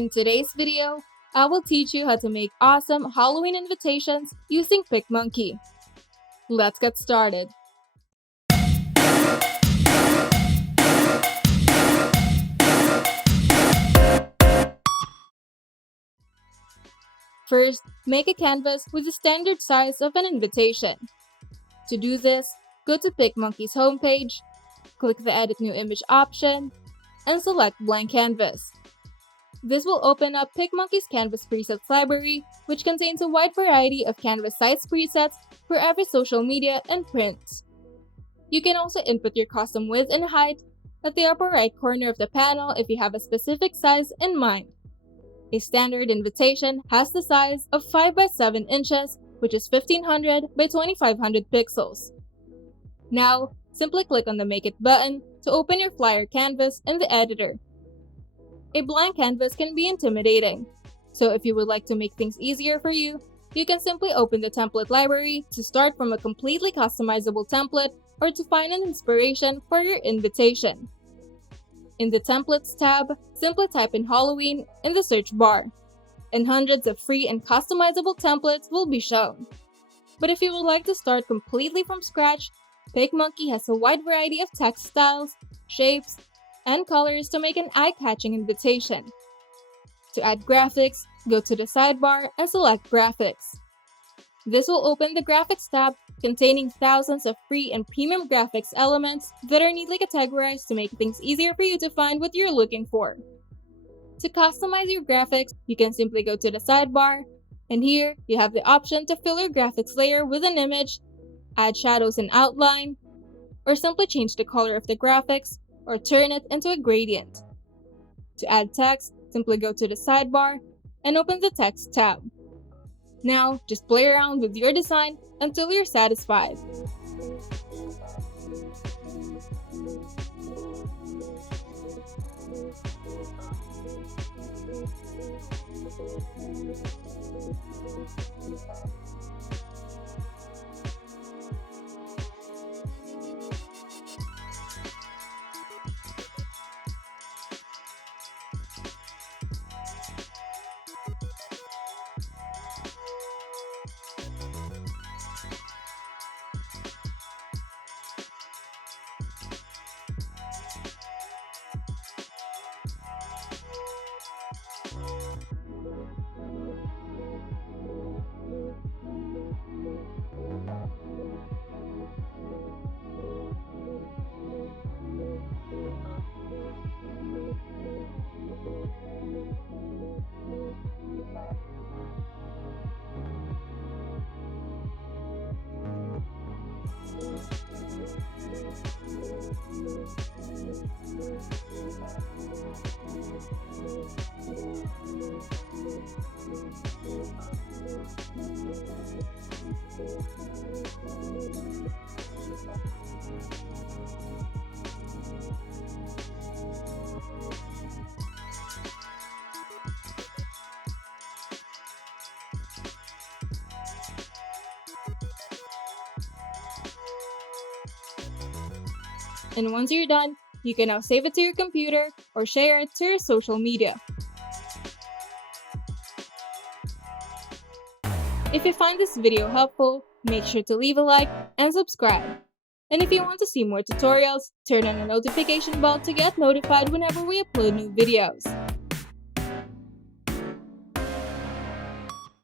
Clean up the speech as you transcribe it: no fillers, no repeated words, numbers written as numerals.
In today's video, I will teach you how to make awesome Halloween invitations using PicMonkey. Let's get started. First, make a canvas with the standard size of an invitation. To do this, go to PicMonkey's homepage, click the Edit New Image option, and select Blank Canvas. This will open up PicMonkey's Canvas presets library, which contains a wide variety of canvas size presets for every social media and print. You can also input your custom width and height at the upper right corner of the panel if you have a specific size in mind. A standard invitation has the size of 5 by 7 inches, which is 1500 by 2500 pixels. Now, simply click on the Make It button to open your flyer canvas in the editor. A blank canvas can be intimidating, so if you would like to make things easier for you, you can simply open the template library to start from a completely customizable template or to find an inspiration for your invitation. In the Templates tab, simply type in Halloween in the search bar, and hundreds of free and customizable templates will be shown. But if you would like to start completely from scratch, PicMonkey has a wide variety of text styles, shapes, and colors to make an eye-catching invitation. To add graphics, go to the sidebar and select Graphics. This will open the Graphics tab containing thousands of free and premium graphics elements that are neatly categorized to make things easier for you to find what you're looking for. To customize your graphics, you can simply go to the sidebar, and here you have the option to fill your graphics layer with an image, add shadows and outline, or simply change the color of the graphics or turn it into a gradient. To add text, simply go to the sidebar and open the Text tab. Now, just play around with your design until you're satisfied. And once you're done, you can now save it to your computer or share it to your social media. If you find this video helpful, make sure to leave a like and subscribe. And if you want to see more tutorials, turn on the notification bell to get notified whenever we upload new videos.